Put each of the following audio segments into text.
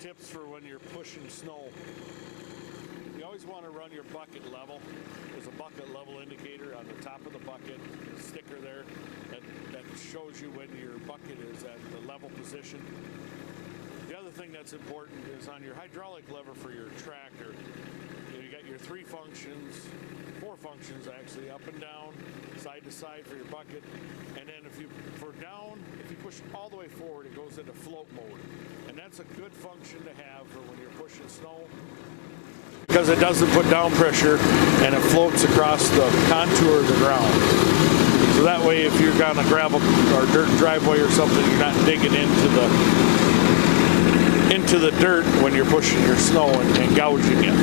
tips for when you're pushing snow. You always want to run your bucket level. There's a bucket level indicator on the top of the bucket, a sticker there that shows you when your bucket is at the level position. The other thing that's important is on your hydraulic lever for your tractor. You got your 3 functions, 4 functions actually, up and down, side to side for your bucket. And then if you push all the way forward, it goes into float mode. And that's a good function to have for when you're pushing snow, because it doesn't put down pressure and it floats across the contour of the ground. So that way, if you're on a gravel or dirt driveway or something, you're not digging into the dirt when you're pushing your snow and gouging it.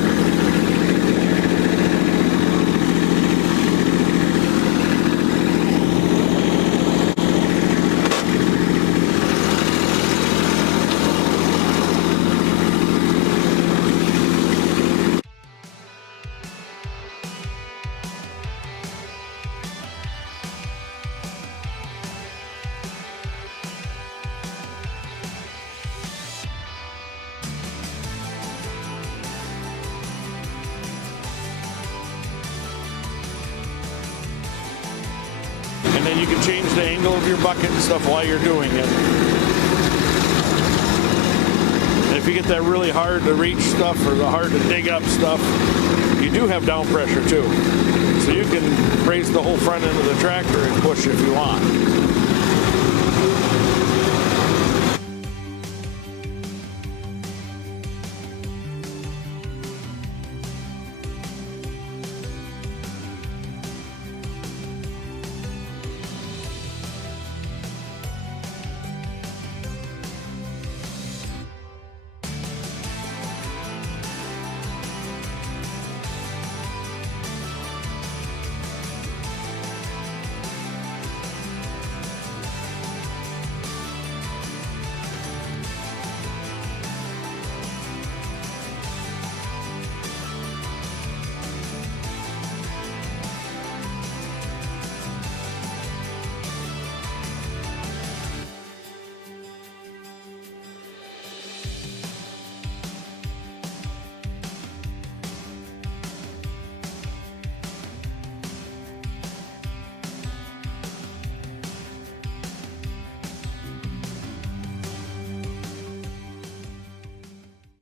And then you can change the angle of your bucket and stuff while you're doing it. And if you get that really hard to reach stuff or the hard to dig up stuff, you do have down pressure too. So you can raise the whole front end of the tractor and push if you want.